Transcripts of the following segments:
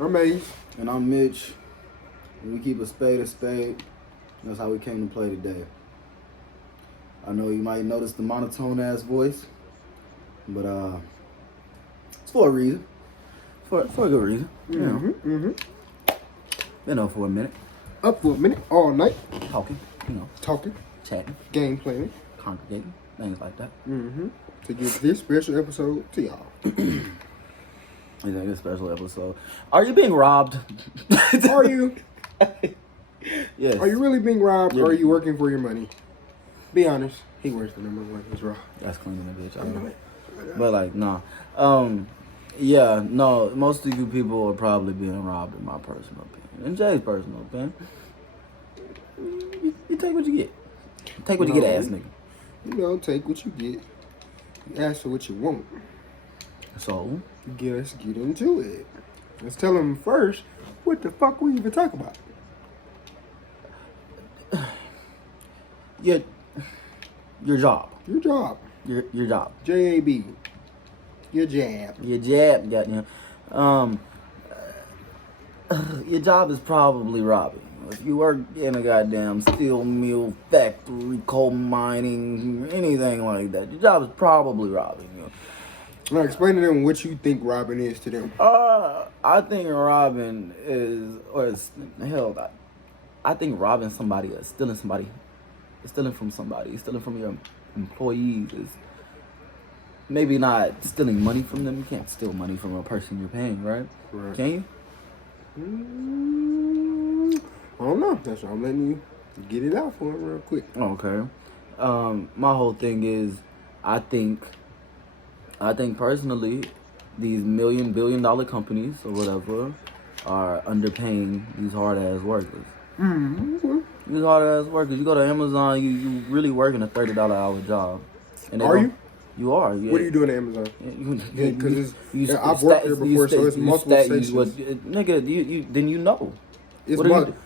I'm Ace. And I'm Mitch. And we keep a spade a spade. That's how we came to play today. I know you might notice the monotone ass voice, but it's for a reason. For a good reason. Been up for a minute. Up for a minute, all night. Talking, Talking. chatting, Game playing. congregating, things like that. To give this special episode to y'all. It's like a special episode. Are you being robbed? Are you? Yes. Are you really being robbed Yeah. or are you working for your money? Be honest. He works for number one. He's robbed. That's cleaning the bitch. I know it. But like, nah. Yeah, no, most of you people are probably being robbed in my personal opinion. In Jay's personal opinion. You take what you get. Take what you get, ass nigga. You know, take what you get. You ask for what you want. So, Let's get into it. Let's tell them first what the fuck we even talk about. your job. Your job. Your job. JAB. Your jab. Your jab, goddamn. Your job is probably robbing. If you work in a goddamn steel mill factory, coal mining, anything like that, your job is probably robbing you. Now explain to them what you think robbing is to them. I think robbing I think robbing somebody is stealing somebody. It's stealing from somebody. It's stealing from your employees. It's maybe not stealing money from them. You can't steal money from a person you're paying, right? Right. Can you? I don't know. That's why I'm letting you get it out for him real quick. Okay. My whole thing is, I think personally, these billion-dollar companies or whatever are underpaying these hard-ass workers. These hard-ass workers. You go to Amazon, you really working a $30 hour job. And Are you? You are. Yeah. What are you doing at Amazon? Because I've worked there before, so it's multiple sections. Nigga, then you know. It's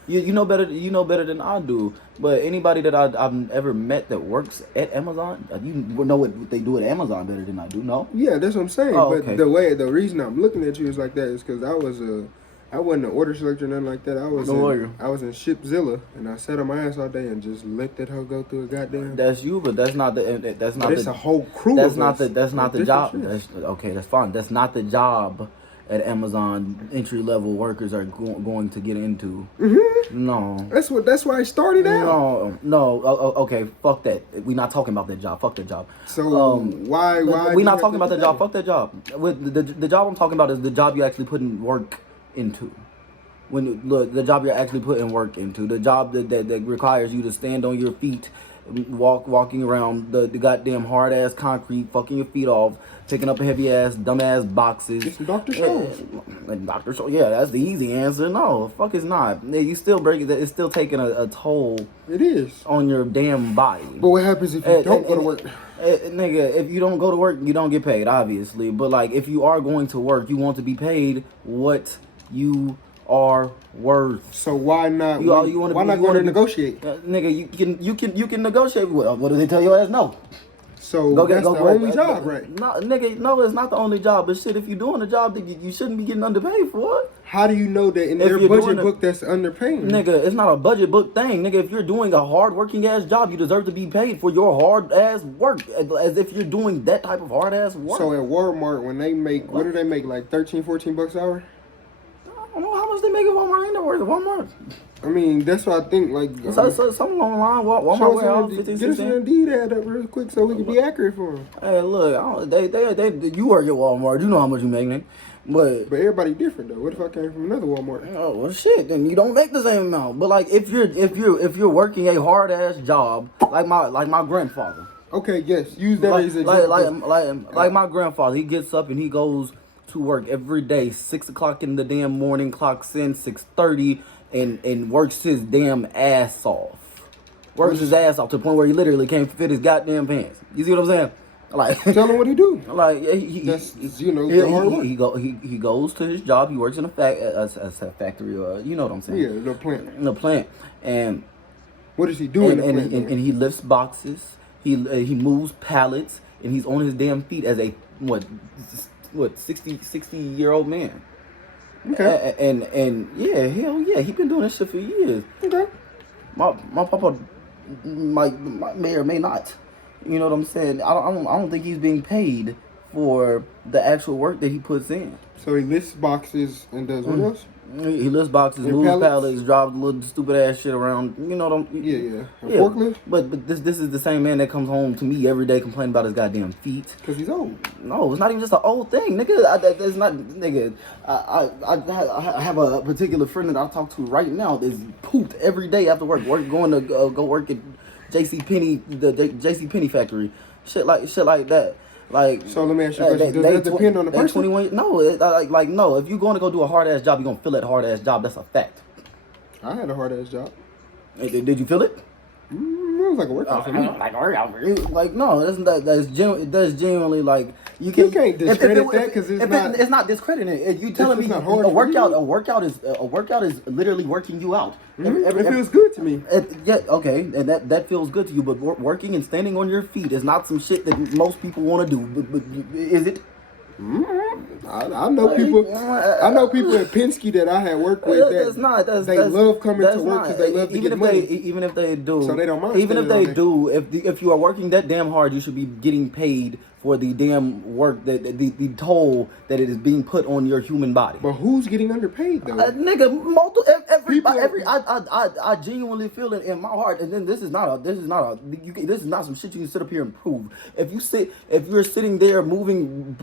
you know better. You know better than I do. But anybody that I've ever met that works at Amazon, you know what they do at Amazon better than I do. No. Yeah, that's what I'm saying. Oh, but okay. the reason I'm looking at you is like that is because I wasn't an order selector or nothing like that. I was in Shipzilla, and I sat on my ass all day and just let that hoe go through a goddamn. That's you, but that's not the. It's a whole crew. That's of not us. the job. Shifts. That's fine. That's not the job at Amazon entry level workers are going to get into. No. That's why I started out. No. Okay. Fuck that. We're not talking about that job. Fuck that job. So why? We're not talking about that job. Fuck that job. With the job I'm talking about is the job you actually put in work into. The job you're actually putting work into, the job that requires you to stand on your feet, walking around the goddamn hard ass concrete, fucking your feet off, picking up heavy ass, dumb ass boxes. It's Dr. Scholl's. Dr. Scholl, yeah, that's the easy answer. No, fuck, it's not. You still it's still taking a toll. It is on your damn body. But what happens if you don't go to work? Nigga, if you don't go to work, you don't get paid, obviously. But like, if you are going to work, you want to be paid what you are worth. So why not? Why not go to negotiate? Nigga, you can negotiate. What do they tell your ass? No. So that's the only job, right? No, nigga, no, it's not the only job. But shit, if you're doing a job that you shouldn't be getting underpaid for it. How do you know that in their budget book that's underpaying? Nigga, it's not a budget book thing. Nigga, if you're doing a hard working ass job, you deserve to be paid for your hard ass work. As if you're doing that type of hard ass work. So at Walmart, when they make, what do they make, like $13, $14 an hour? I don't know how much they make at Walmart. Ain't no work at Walmart. I mean, that's what I think. Like, so something online. Walmart warehouse, 15, get us an Indeed ad up real quick so we can be accurate for them. Hey, look, you work at Walmart. You know how much you make, nigga. But everybody different though. What if I came from another Walmart? Oh well, shit. Then you don't make the same amount. But like, if you're working a hard ass job, like my grandfather. Okay, yes, use that as an example. Like my grandfather, he gets up and he goes to work every day, 6 o'clock in the damn morning, clocks in 6:30, and works his damn ass off. Works his ass off to the point where he literally can't fit his goddamn pants. You see what I'm saying? Like, tell him what he do. Like that's the hard work. He goes to his job. He works in a factory, you know what I'm saying? Yeah, the plant. In the plant, and what does he do in the plant? And he lifts boxes. He moves pallets, and he's on his damn feet as a 60-year-old man. Okay. And yeah, hell yeah, he been doing this shit for years. Okay. My papa may or may not. You know what I'm saying? I don't think he's being paid for the actual work that he puts in. So he lifts boxes and does what else? He lifts boxes, moves pallets, drives little stupid ass shit around. You know what I'm? Yeah. Forklift. But this is the same man that comes home to me every day complaining about his goddamn feet. Cause he's old. No, it's not even just an old thing, nigga. It's not, nigga. I have a particular friend that I talk to right now that's pooped every day after work going to go work at JCPenney, the JCPenney factory, shit like that. Like, so let me ask you a question. Does that depend on the person? 21, no, no. If you're going to go do a hard ass job, you're gonna feel that hard ass job. That's a fact. I had a hard ass job. Did you feel it? It was like a workout for me. Like no, that's genuinely like you can't discredit that because it's not discrediting. You telling me a workout is literally working you out. It feels good to me. Yeah, okay, and that feels good to you. But working and standing on your feet is not some shit that most people want to do. But is it? I know people. I know people at Penske that I had worked with that they love coming to work because they love to get money. Even if they do, so they don't mind. Even if they do, if you are working that damn hard, you should be getting paid for the damn work that the toll that it is being put on your human body. But who's getting underpaid though? Nigga, I genuinely feel it in my heart. And then this is not some shit you can sit up here and prove. If you're sitting there moving,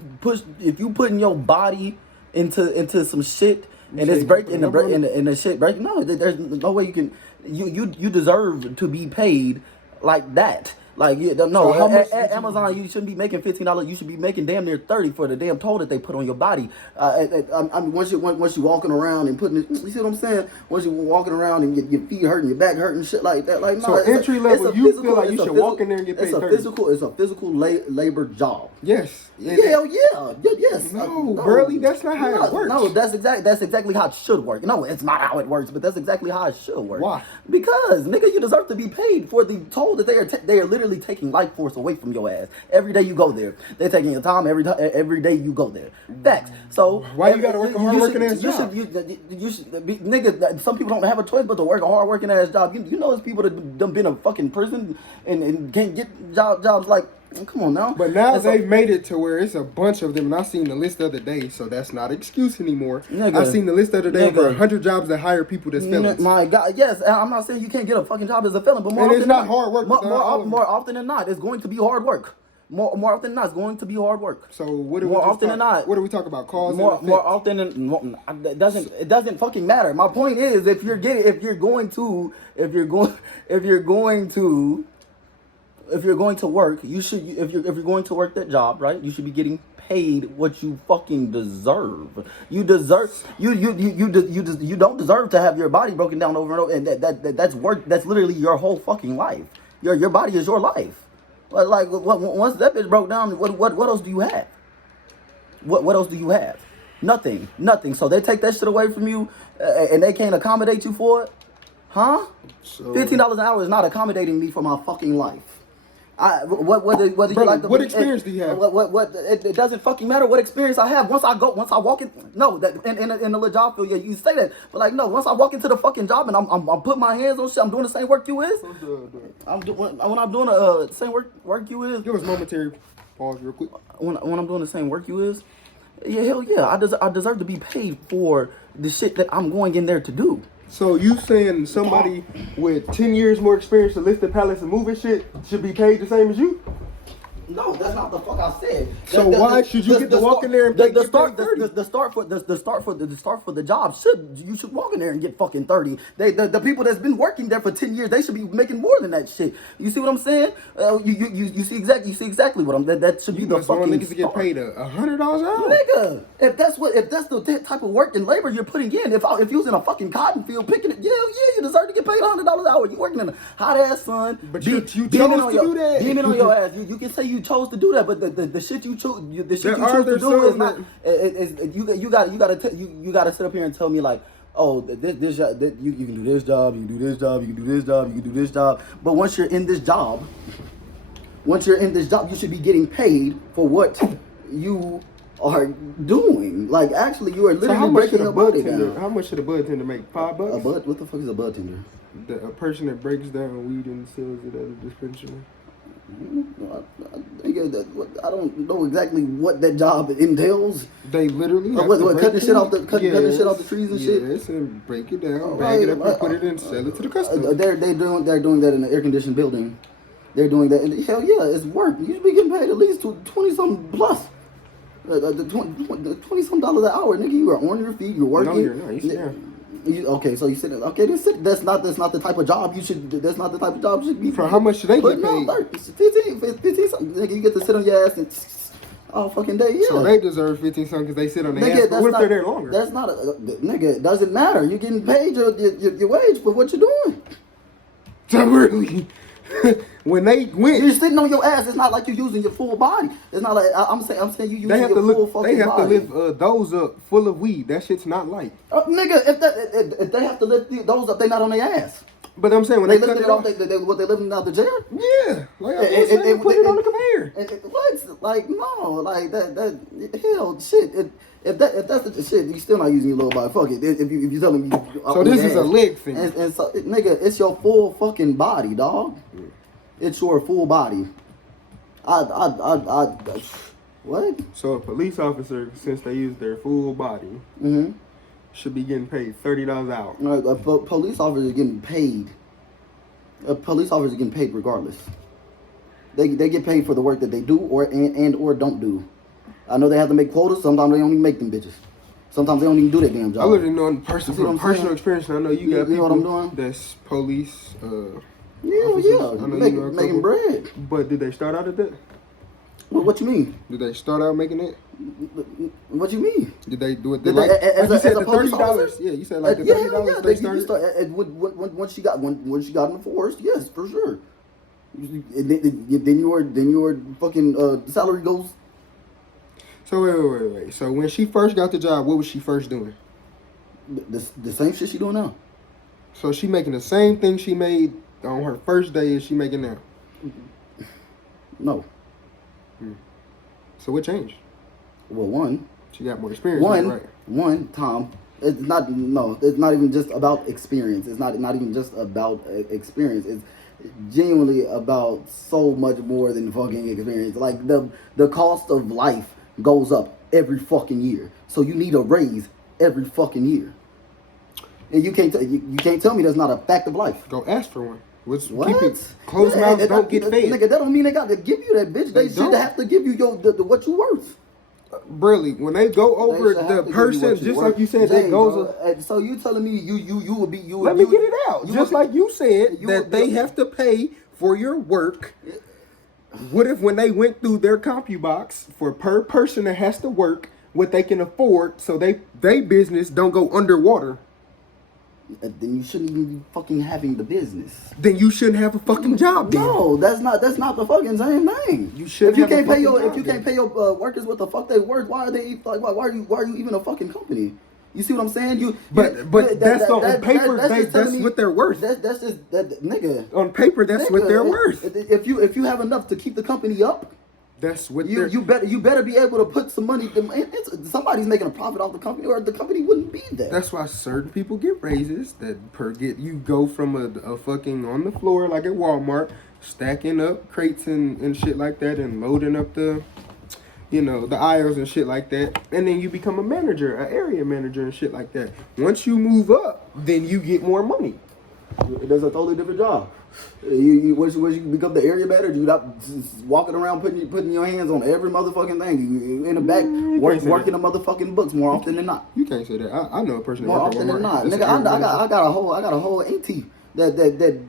if you putting your body into some shit and it's breaking and the shit breaking, no, there's no way you can. You deserve to be paid like that. Like, no, so at Amazon, you shouldn't be making $15. You should be making damn near $30 for the damn toll that they put on your body. I mean, once you're walking around and putting it, you see what I'm saying? Once you're walking around and your feet hurting, your back hurting, shit like that. Like, no, so entry level, you feel like you should walk in there and get paid $30. It's a physical labor job. Yes. Hell yeah. Yes. No, Burley, that's not how it works. No, that's exactly how it should work. No, it's not how it works, but that's exactly how it should work. Why? Because, nigga, you deserve to be paid for the toll that they are literally taking life force away from your ass. Every day you go there. They're taking your time every day you go there. Facts. So why you gotta work a hard working ass job? You should be, nigga, some people don't have a choice but to work a hard working ass job. You know there's people that done been in fucking prison and can't get jobs like, come on now. But now they've made it to where it's a bunch of them, and I seen the list the other day, so that's not an excuse anymore. I seen the list the other day for 100 jobs that hire people that's felons. My God, yes, I'm not saying you can't get a fucking job as a felon, but it's not hard work. More often than not, it's going to be hard work. More often than not, it's going to be hard work. So what are we talking about? Cause more often than it doesn't fucking matter. My point is, if you're going to work, you should. If you're going to work that job, right? You should be getting paid what you fucking deserve. You deserve. You don't deserve to have your body broken down over and over. And that's work. That's literally your whole fucking life. Your body is your life. Like once that bitch broke down, what else do you have? What else do you have? Nothing. So they take that shit away from you, and they can't accommodate you for it, huh? So, $15 an hour is not accommodating me for my fucking life. Whether you like the what experience do you have? It doesn't fucking matter what experience I have. Once I walk in, no, that in the job field, yeah, you say that, but like no, once I walk into the fucking job and I'm putting my hands on shit, I'm doing the same work you is. When I'm doing the same work you is. Give us momentary pause real quick. When I'm doing the same work you is, yeah, hell yeah, I deserve to be paid for the shit that I'm going in there to do. So you saying somebody with 10 years more experience to lift the pallets and moving shit should be paid the same as you? No, that's not the fuck I said. So why should you get to walk in there and get the start for the job you should walk in there and get fucking 30. The people that's been working there for 10 years, they should be making more than that shit. You see what I'm saying? You see exactly what I'm. That should be the fucking. Niggas to get paid $100 an hour. Nigga, if that's the type of work and labor you're putting in, if you was in a fucking cotton field picking it, yeah, you deserve to get paid $100 an hour. You working in a hot ass sun, but you chose to do that. Beaming on your ass. You can say you chose to do that, but the shit you choose to do is not. You gotta sit up here and tell me like, oh, this job, you can do this job, you can do this job, you can do this job, you can do this job. But once you're in this job, you should be getting paid for what you are doing. Like, actually, you are So how literally much should breaking a your bud body tender? down. How much should a bud tender make? $5? A bud? What the fuck is a bud tender? A person that breaks down weed and sells it at a dispensary. I don't know exactly what that job entails. They literally have what cutting the shit off the cutting shit off the trees and shit. Yes, and break it down, bag it up, and put it in, sell it to the customer. They're doing that in an air conditioned building. They're doing that. And hell yeah, it's work. You should be getting paid at least 20 something plus. $20 something an hour, nigga. You are on your feet. You're working. No, you're not. You sit down. Okay, so you sit. Okay, that's not the type of job you should. That's not the type of job you should be. For how much should they get paid? 15 something. Nigga, you get to sit on your ass and all fucking day. Yeah. So they deserve 15 something because they sit on their ass. But what if they're there longer? That's not nigga. It doesn't matter. You're getting paid your wage for what you're doing. So really. When they went, you're sitting on your ass. It's not like you're using your full body. It's not like I'm saying you using your full fucking body. They have to lift those up full of weed. That shit's not light. Nigga, if they have to lift those up, they not on their ass. But I'm saying when they cut lift it off, they lifting out the chair. Yeah, like I put it on the conveyor. What? Like no, like that hell shit. If that's the shit, you still not using your little body. Fuck it. If you telling me. So this is a leg thing. And so, nigga, it's your full fucking body, dog. It's your full body. What? So a police officer, since they use their full body, should be getting paid $30 an hour. Police officers are getting paid. Police officers are getting paid regardless. They get paid for the work that they do or don't do. I know they have to make quotas. Sometimes they don't even make them bitches. Sometimes they don't even do that damn job. I literally know from personal experience. I know you got people what I'm doing? That's police. Yeah, making bread. But did they start out at that? What you mean? Did they start out making it? What you mean? Did they do it? You said the $30. Yeah, you said like the $30 they started. Once she got in the force, yes, for sure. Then your fucking salary goes. So wait. So when she first got the job, what was she first doing? The same shit she doing now. So she making the same thing she made on her first day as she making now? No. So what changed? Well, one. She got more experience. One, Tom. It's not even just about experience. It's not even just about experience. It's genuinely about so much more than fucking experience. Like the cost of life goes up every fucking year. So you need a raise every fucking year. And you can't tell me that's not a fact of life. Go ask for one. What? Keep it closed mouths don't get fed. Nigga, that don't mean they got to give you that, bitch. They should have to give you what you worth. Really, when they go over the person, just like you said, that goes. So you telling me you would be. Let me get it out. Just like you said, that they have to pay for your work. What if when they went through their CompuBox for per person that has to work, what they can afford, so they business don't go underwater? Then you shouldn't even be fucking having the business. Then you shouldn't have a fucking job. Then. No, that's not the fucking same thing. You should. If you can't pay your workers what the fuck they worth, why are they like? Why are you even a fucking company? You see what I'm saying? But that's on paper. That's what they're worth. That's just that nigga. On paper, that's what they're worth. If you have enough to keep the company up. That's what you better be able to put some money. Somebody's making a profit off the company, or the company wouldn't be there. That's why certain people get raises. You go from a fucking on the floor like at Walmart, stacking up crates and shit like that, and loading up the aisles and shit like that, and then you become a manager, an area manager and shit like that. Once you move up, then you get more money. That's a totally different job. Once you become the area manager, you're not walking around putting your hands on every motherfucking thing. You in the back working the motherfucking books more often than not. You can't say that. I know a person more often than not. Nigga, I got a whole auntie that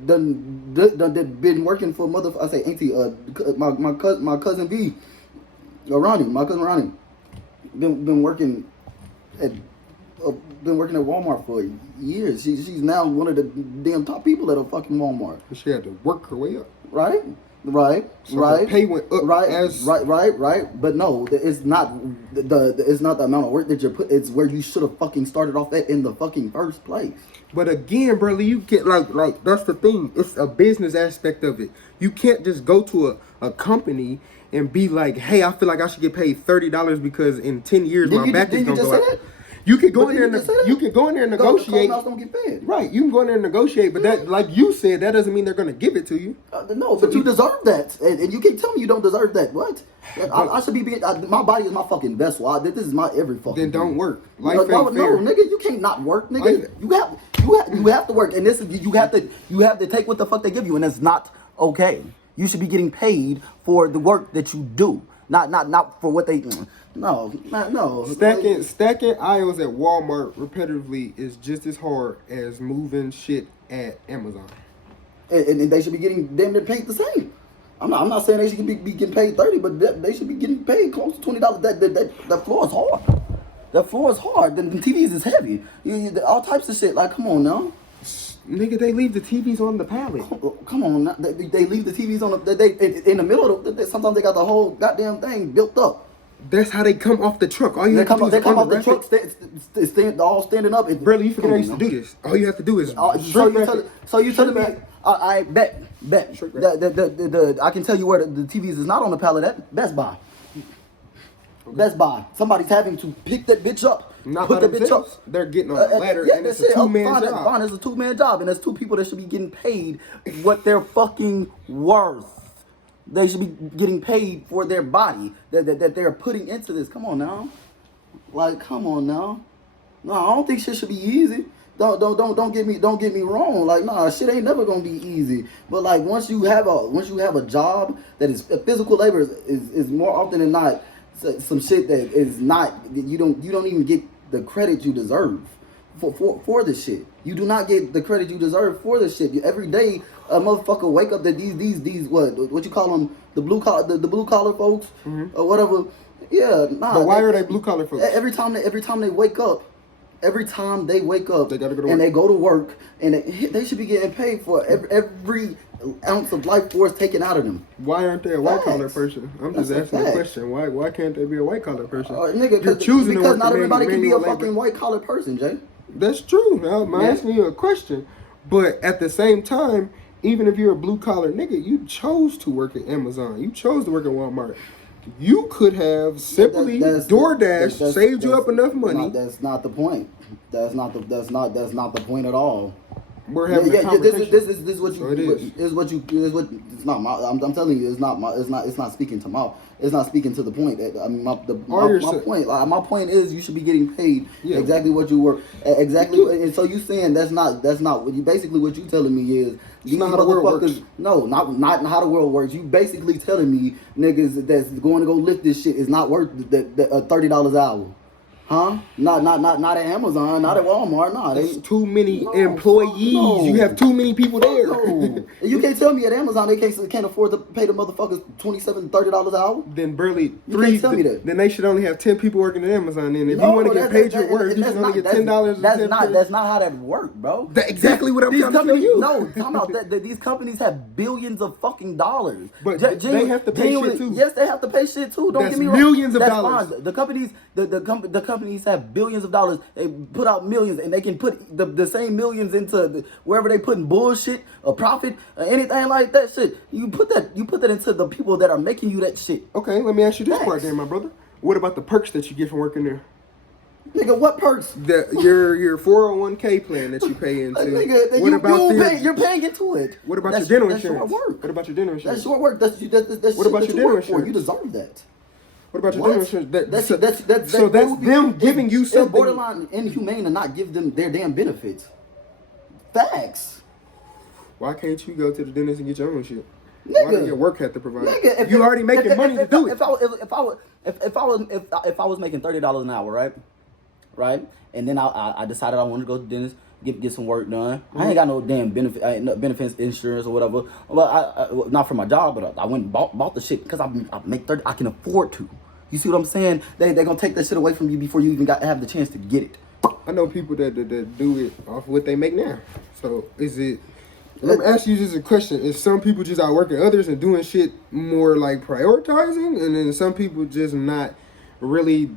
done been working for I say auntie my cousin B, my cousin Ronnie, been working at. Been working at Walmart for years. She's now one of the damn top people at a fucking Walmart. She had to work her way up. Right. So her pay went up. Right. But no, it's not it's not the amount of work that you put. It's where you should have fucking started off at in the fucking first place. But again, brother, you get like that's the thing. It's a business aspect of it. You can't just go to a company and be like, hey, I feel like I should get paid $30 because in 10 years my back is gonna go up. That? You can go But in there. You can go in there and negotiate. Don't get paid. Right, you can go in there and negotiate, but that, like you said, that doesn't mean they're gonna give it to you. No, but you deserve that, and you can't tell me you don't deserve that. What? I should be being. My body is my fucking vessel. This is my every fucking. Then don't thing. work. Life No, ain't fair. nigga, you can't not work, nigga. You have to work, and this is you have to take what the fuck they give you, and it's not okay. You should be getting paid for the work that you do, not for what they. No. Stacking aisles at Walmart repetitively is just as hard as moving shit at Amazon. And they should be getting damn near paid the same. I'm not saying they should be getting paid $30, but they should be getting paid close to $20. That floor is hard. That floor is hard. The TVs is heavy. All types of shit. Like, come on now. Nigga, they leave the TVs on the pallet. Come on now. They leave the TVs on the in the middle. Sometimes they got the whole goddamn thing built up. That's how they come off the truck. All you They have to come do off is the truck, all standing up. Brother, you forget I used to do this. All you have to do is So you telling me? I bet. Shrink I can tell you where the TVs is not on the pallet at Best Buy. Okay. Best Buy. Somebody's having to pick that bitch up. Not put by that bitch up. They're getting on a ladder, and it's a two-man job. Fine, it's a two-man job, and there's two people that should be getting paid what they're fucking worth. They should be getting paid for their body that they're putting into this. Come on now, like come on now. No, I don't think shit should be easy. Don't get me wrong. Like nah, shit ain't never gonna be easy. But like once you have a job that is physical labor is more often than not some shit that is not you don't even get the credit you deserve for this shit. You do not get the credit you deserve for this shit. Every day a motherfucker wake up that these what you call them, the blue collar folks or whatever. Yeah, nah. But why are they blue collar folks? Every time they wake up, they gotta go to work. They go to work, and they should be getting paid for every ounce of life force taken out of them. Why aren't they a white collar person? I'm just asking the question. Why can't they be a white collar person? Nigga, you're choosing because not to everybody can be a labor. fucking white collar person, Jay. That's true. I'm asking you a question, but at the same time, even if you're a blue collar nigga, you chose to work at Amazon. You chose to work at Walmart. You could have simply DoorDash saved you up enough money. That's not the point. That's not the point at all. We're having a conversation. This is what it's not my. I'm telling you, it's not speaking to my. It's not speaking to the point. I mean, my point. My point is, you should be getting paid exactly what you work exactly. And so you saying that's not what you basically what you telling me is. It's not how the world works. No, not how the world works. You basically telling me niggas that's going to go lift this shit is not worth the $30 an hour. Huh? Not at Amazon, not at Walmart. Nah, there's too many employees. No. You have too many people there. No. You can't tell me at Amazon they can't afford to pay the motherfuckers $27, $30 an hour. Then barely you can't tell me that. Then they should only have 10 people working at Amazon. Then if you want to get paid your worth, you should only get $10. That's not how that works, bro. That's exactly what I'm trying to tell you. No, talking about that these companies have billions of fucking dollars. But they have to pay shit too. Yes, they have to pay shit too. Don't get me wrong. Millions of dollars. Fine. The companies, the companies have billions of dollars. They put out millions, and they can put the same millions into wherever they putting bullshit or profit or anything like that shit. You put that into the people that are making you that shit. Okay, let me ask you this part then, my brother. What about the perks that you get from working there? Nigga, what perks? Your 401k plan that you pay into. Nigga, you're paying into it. What about your dental insurance? That's short work. What about your dental insurance? That's short work. That's what about your dental insurance? You deserve that. What about your dental insurance? So that's them giving you something. It's borderline inhumane to not give them their damn benefits. Facts. Why can't you go to the dentist and get your own shit? Nigga, why do your work have to provide? Nigga, you already making money to do it. If I was making $30 an hour, right, and then I decided I wanted to go to the dentist, get some work done. I ain't got no damn benefits insurance or whatever. Well, I not for my job, but I went and bought the shit because I make 30. I can afford to. You see what I'm saying? They gonna take that shit away from you before you even have the chance to get it. I know people that do it off what they make now. So is it? Let me ask you just a question: is some people just outworking others and doing shit more like prioritizing, and then some people just not really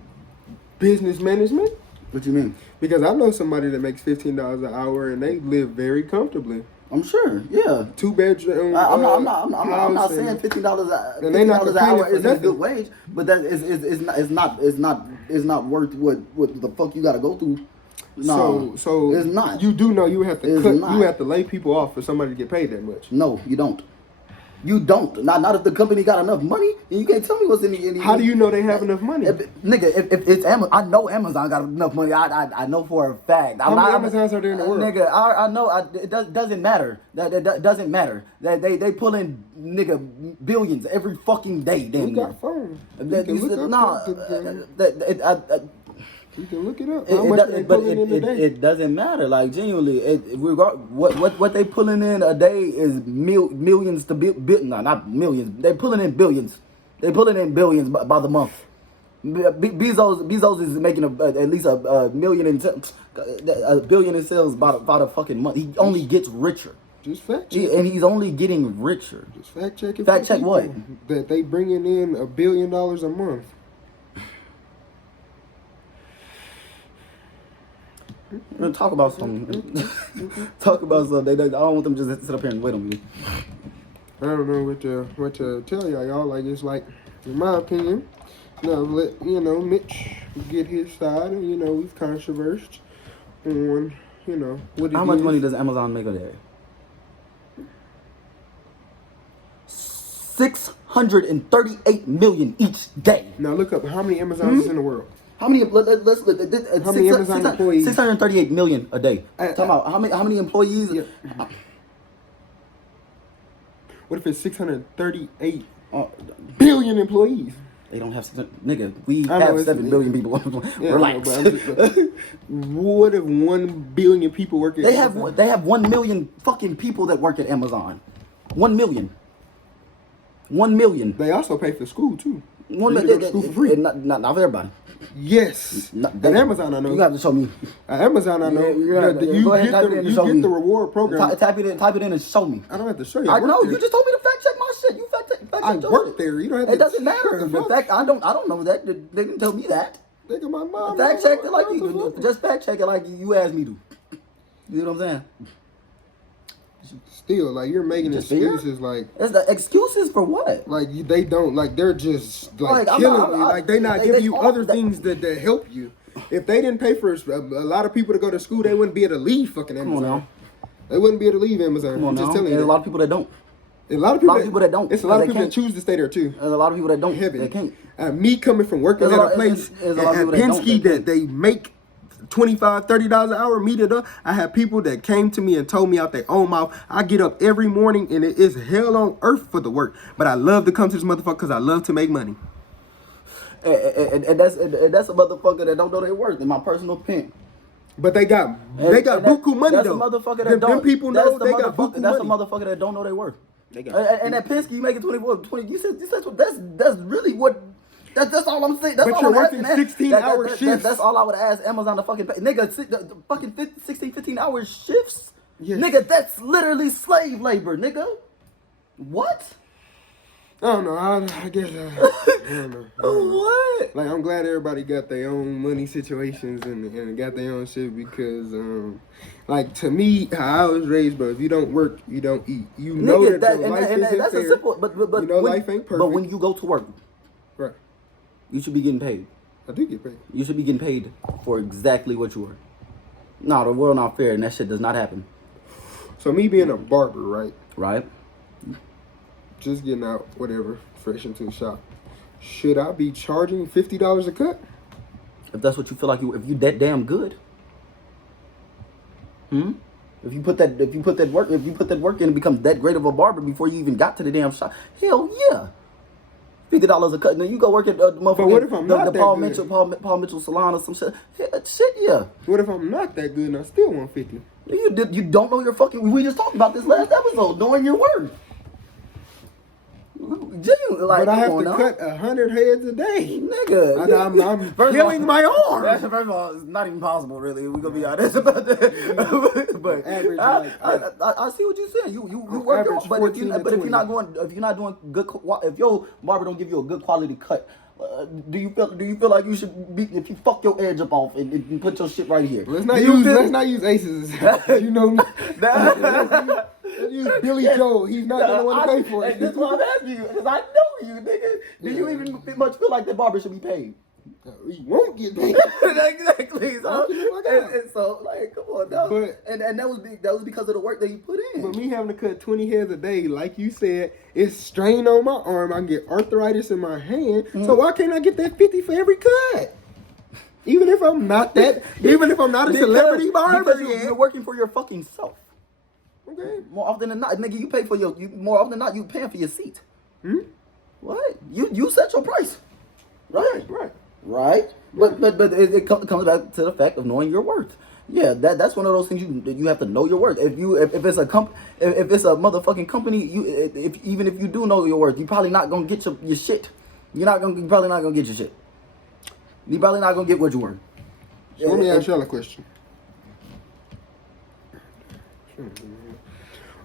business management? What you mean? Because I know somebody that makes $15 an hour and they live very comfortably. I'm sure. Yeah. 2 bedroom. I'm not house saying and- $15 and they not $15 an complaining hour for isn't a nothing. good wage, but that is not worth what the fuck you gotta go through. No, So it's not. You do know you have to It's cut. not. You have to lay people off for somebody to get paid that much. No, you don't. You don't. Not if the company got enough money, and you can't tell me what's in the. How do you know they have enough money? If it's Amazon, I know Amazon got enough money. I know for a fact. How many Amazons are there in the world? Nigga, I know. It doesn't matter. That doesn't matter. That they pull in nigga billions every fucking day. You Damn near. got phones. You That can you look said, up nah, You can look it up. How much they pulling in a day? it doesn't matter. Like genuinely, what they pulling in a day is millions to no, not millions. They pulling in billions. They pulling in billions by the month. Bezos is making at least a billion in sales by the fucking month. He only gets richer. Just fact check. And he's only getting richer. Just fact check it. Fact check people what? That they bringing in $1 billion a month. We're gonna talk about something. Talk about something. I don't want them just to sit up here and wait on me. I don't know what to tell y'all. Like it's like, in my opinion, let Mitch get his side, and we've controversed on what. How much money does Amazon make a day? $638 million each day. Now look up how many Amazons is in the world. How many? Let's How many Amazon employees? 638 million a day. Talk about how many employees? Yeah. What if it's 638 billion employees? They don't have nigga. We I know, have it's- 7 billion people. Yeah, Relax. I know, but I'm just- what if 1 billion people work at Amazon? They have 1 million fucking people that work at Amazon. 1 million. 1 million. They also pay for school too. One You can go to school for free. Not for everybody. Yes. At Amazon, I know. You have to show me. At Amazon, I know. Go ahead, type it in and You show get me. the reward program. Type it in and show me. I don't have to show you. I work know. there. You just told me to fact check my shit. You fact check I your work shit. there. You don't have to. It doesn't matter. What the The fuck? fact I don't know that. They didn't tell me that. Nigga, my mom. Fact check it like you. Just fact check it like you asked me to. You know what I'm saying? Still, like you're making Just fear? excuses, like. It's the excuses for what? They don't like they're just like I'm killing not- me. I- Like they not they- giving they you all- other they- things that help you. If they didn't pay for a lot of people to go to school, they wouldn't be able to leave fucking Come Amazon. on now. They wouldn't be able to leave Amazon. Come on I'm just now. telling you. There's a that. lot of people that don't. A lot of people that don't, It's a lot of because they people that can't. choose to stay there too. There's a lot of people that don't. Heaven. They can't. Me coming from working There's a at a lot- place there's a lot of at people that don't, Penske they that they make $25, $30 an hour, meet it up. I have people that came to me and told me out their own mouth, I get up every morning and it is hell on earth for the work. But I love to come to this motherfucker because I love to make money. And that's a motherfucker that don't know their worth, in my personal opinion. But they got buku money that's though. a motherfucker that Them don't. people that's know the they got motherfucker- buku That's a money. motherfucker that don't know their worth. They got And that Penske, you making 20. You said that's really what. That's all I'm saying. That's But all you're I'm working asking. 16-hour shifts. That's all I would ask Amazon to fucking pay. Nigga, the fucking 16, 15-hour shifts. Yes. Nigga, that's literally slave labor, nigga. What? I don't know. I guess I don't know. What? Like I'm glad everybody got their own money situations and got their own shit because like to me how I was raised, bro, if you don't work, you don't eat. You know Nigga, that the life isn't that's fair. a simple. But you know when, life ain't perfect. But when you go to work, right, you should be getting paid. I do get paid. You should be getting paid for exactly what you work. No, the world not fair, and that shit does not happen. So me being a barber, right? Right? Just getting out, whatever, fresh into the shop. Should I be charging $50 a cut? If that's what you feel like if you that damn good. If you put that work in and become that great of a barber before you even got to the damn shop, hell yeah. $50 a cut. Now you go work at the motherfucker. But what if I'm not the that Paul good? Mitchell, Paul Mitchell salon or some shit? Shit, yeah. What if I'm not that good and I still want 50? You don't know your fucking. We just talked about this last episode. Knowing your worth. Genuinely, like, But I have come to on cut 100 heads a day. Nigga. I'm First of killing all- my arm. First of all, it's not even possible, really. We're gonna be honest about that. But Average, I see what you're saying. You work your, average but 14 to if you're 20. not doing good, if your barber don't give you a good quality cut, do you feel like you should be, if you fuck your edge up off and put your shit right here? Let's not do you use feel- let's not use aces. You know me. use Billy Joel. He's not gonna want to pay for it. That's why I'm asking you, because I know you, nigga. Do you even much feel like that barber should be paid? He won't get paid. Exactly. So, Don't you look out. and so, like, come on, now. But- and that was because of the work that you put in. But me having to cut 20 hairs a day, like you said, it's strain on my arm. I get arthritis in my hand. So why can't I get that 50 for every cut? Even if I'm not a celebrity barber because yet. you're working for your fucking self. Okay. More often than not, nigga, you pay for more often than not, you paying for your seat. What? You set your price. Right. But it comes back to the fact of knowing your worth. Yeah, that's one of those things you have to know your worth. If it's a if it's a motherfucking company, even if you do know your worth, you're probably not gonna get your shit. You're probably not gonna get your shit. You're probably not gonna get what you worth. So let me ask y'all a question.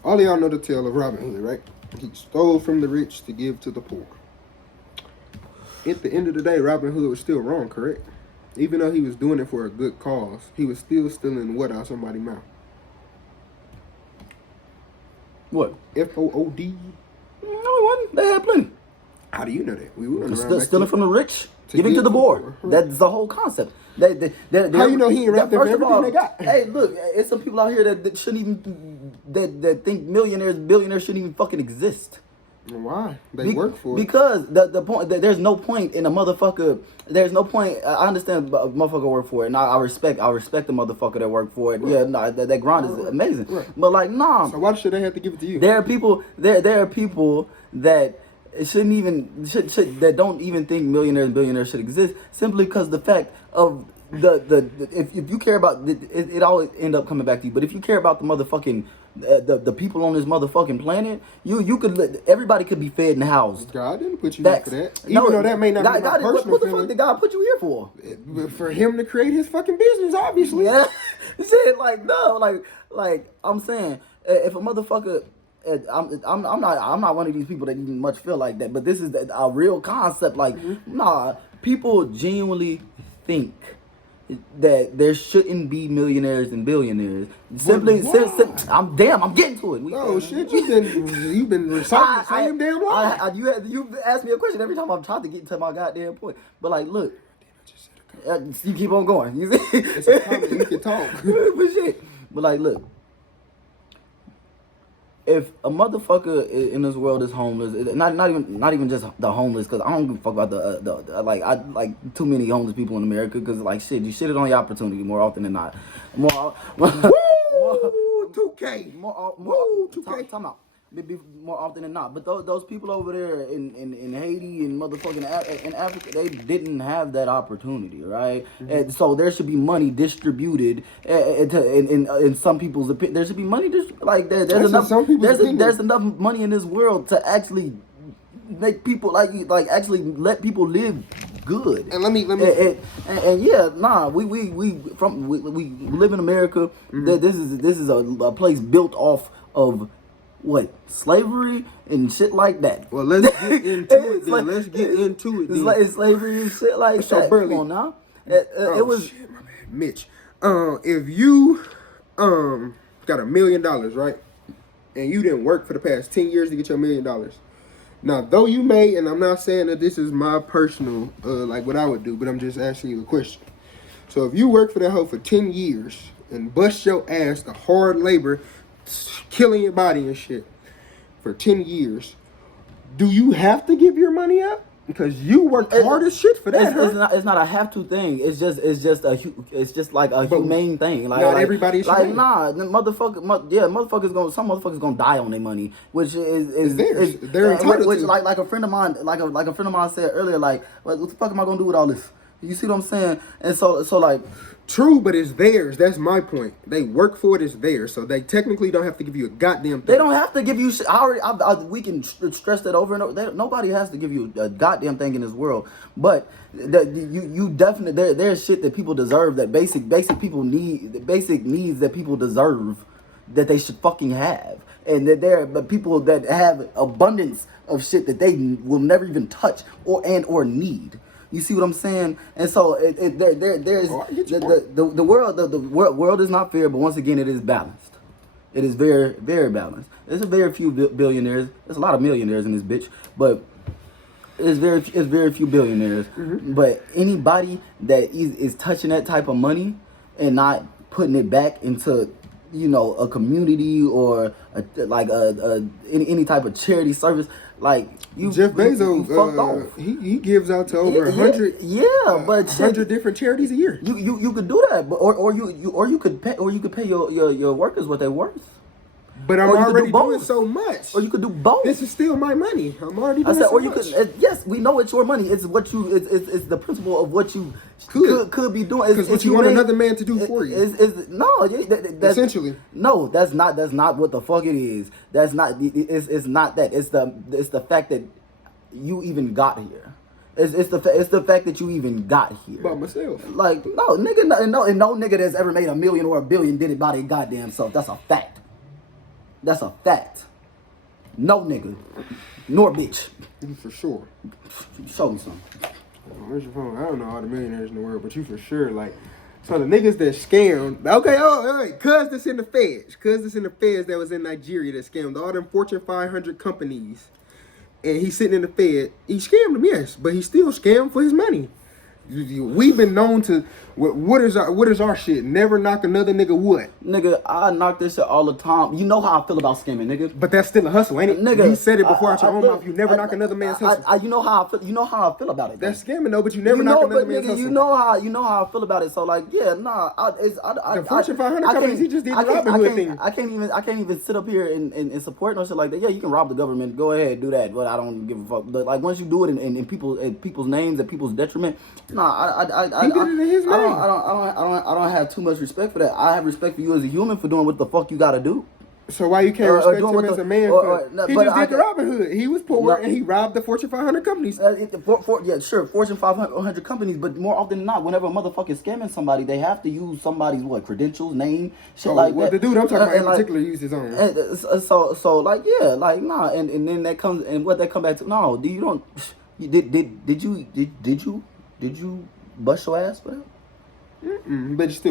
All of y'all know the tale of Robin Hood, right? He stole from the rich to give to the poor. At the end of the day, Robin Hood was still wrong, correct? Even though he was doing it for a good cause, he was still stealing what out of somebody's mouth. What? FOOD. No, it wasn't. They had plenty. How do you know that? We were running around back Stealing then. from the rich, To giving give to the to poor. the poor. That's the whole concept. How you know he ain't wrapped up first of everything all, they got? Hey, look, it's some people out here that shouldn't even that think billionaires shouldn't even fucking exist. Why? They work for it. Because the point there's no point in a motherfucker. There's no point. I understand a motherfucker work for it, and I respect the motherfucker that work for it. Right. Yeah, no, that grind is amazing. Right. But like, nah. So why should they have to give it to you? There are people. There are people that shouldn't even that don't even think millionaires and billionaires should exist simply because the fact of the if you care about it always end up coming back to you. But if you care about the motherfucking the people on this motherfucking planet, you could everybody could be fed and housed. God didn't put you here for that. Even though that may not be my God, personal what the feeling. fuck did God put you here for? For him to create his fucking business, obviously. Yeah, shit, like no, like I'm saying, if a motherfucker, I'm not one of these people that even much feel like that, but this is a real concept. Like, nah, people genuinely think that there shouldn't be millionaires and billionaires. I'm getting to it. Oh shit, you've been reciting the same damn line. You ask me a question every time I'm trying to get to my goddamn point. But like, look, you keep on going. You see, It's a comment, you can talk. but shit. But like, look, if a motherfucker in this world is homeless, not even just the homeless, because I don't give a fuck about I like too many homeless people in America, because like shit, you shitted on your opportunity more often than not. More 2K. More, Woo, 2K. time out. More often than not. But those people over there in Haiti and motherfucking in Africa, they didn't have that opportunity, right? And so there should be money distributed in some people's opinion. There should be money there's enough. Some people's opinion. There's enough money in this world to actually make people like actually let people live good. And let me. And yeah, nah, we live in America. This is a place built off of what, slavery and shit like that. Well, let's get into it then. Let's get into it then. It's slavery and shit like So, that. Burley. Come on now. Oh, It was shit, my bad. Mitch. If you got $1 million, right, and you didn't work for the past 10 years to get your $1 million. Now, though you may, and I'm not saying that this is my personal, like what I would do, but I'm just asking you a question. So if you work for that hoe for 10 years and bust your ass to hard labor, killing your body and shit for 10 years, do you have to give your money up? Because you worked hard as shit for that. it's not a have to thing. It's just like a humane thing. Like not everybody's humane. nah, some motherfuckers gonna die on their money, which is theirs. They're entitled which to. like a friend of mine, like a friend of mine said earlier, like what the fuck am I gonna do with all this? You see what I'm saying? And so like. True, but it's theirs. That's my point. They work for it. It's theirs. So they technically don't have to give you a goddamn thing. They don't have to give you shit. We can stress that over and over. Nobody has to give you a goddamn thing in this world. But you definitely there's shit that people deserve, that basic people need, the basic needs that people deserve, that they should fucking have. And that there are people that have abundance of shit that they will never even touch or need. You see what I'm saying? And so there's the world is not fair, but once again it is balanced. It is very, very balanced. There's a very few billionaires. There's a lot of millionaires in this bitch, but it's very few billionaires. But anybody that is touching that type of money and not putting it back into, you know, a community or any type of charity service, like you, Jeff Bezos, you fucked off. he gives out to over 100, but 100 different charities a year. you could do that, but or you could pay your workers what they're worth. But I'm Or you could already do both. doing so much. Or you could do both. This is still my money. I'm already I doing said, so or you much. could. Yes, we know it's your money. It's what you. It's the principle of what you could be doing. Because what you want another man to do for you. No, that's, Essentially. No, that's not what the fuck it is. That's not. It's not that. It's the fact that you even got here. It's the fact that you even got here. By myself. Like no nigga, no nigga that's ever made $1 million or $1 billion did it by their goddamn self. That's a fact. That's a fact. No nigga, nor bitch. For sure. Show me something. Where's your phone? I don't know all the millionaires in the world, but you for sure, like, so the niggas that scammed, okay, cuz that's in the feds that was in Nigeria that scammed all them Fortune 500 companies, and he's sitting in the Fed, he scammed them, yes, but he still scammed for his money. We've been known to, what is our shit? Never knock another nigga what? Nigga, I knock this shit all the time. You know how I feel about scamming, nigga. But that's still a hustle, ain't it? Nigga, You said it before out your own feel- mouth. You never knock another man's hustle. You know how I feel. You know how I feel about it. That's scamming though, but you never you knock know, another but man's nigga, hustle. you know how I feel about it. So like, yeah, nah. The Fortune 500 companies, he just did the Robin Hood thing. I can't even sit up here and support no shit like that. Yeah, you can rob the government. Go ahead, do that. But I don't give a fuck. But like once you do it in people's names, at people's detriment, nah. He did it in his name. I don't have too much respect for that. I have respect for you as a human for doing what the fuck you gotta do. So why you can't respect him as a man? No, He but just I did the can- Robin Hood. He was poor No. and he robbed the Fortune 500 companies. Yeah, sure, Fortune 500 companies, but more often than not, whenever a motherfucker is scamming somebody, they have to use somebody's credentials, name, shit like well, that. the dude I'm talking about in like, particular used his own. And so like yeah, like nah, and then that comes and what that come back to? No, did you bust your ass for that? But you still.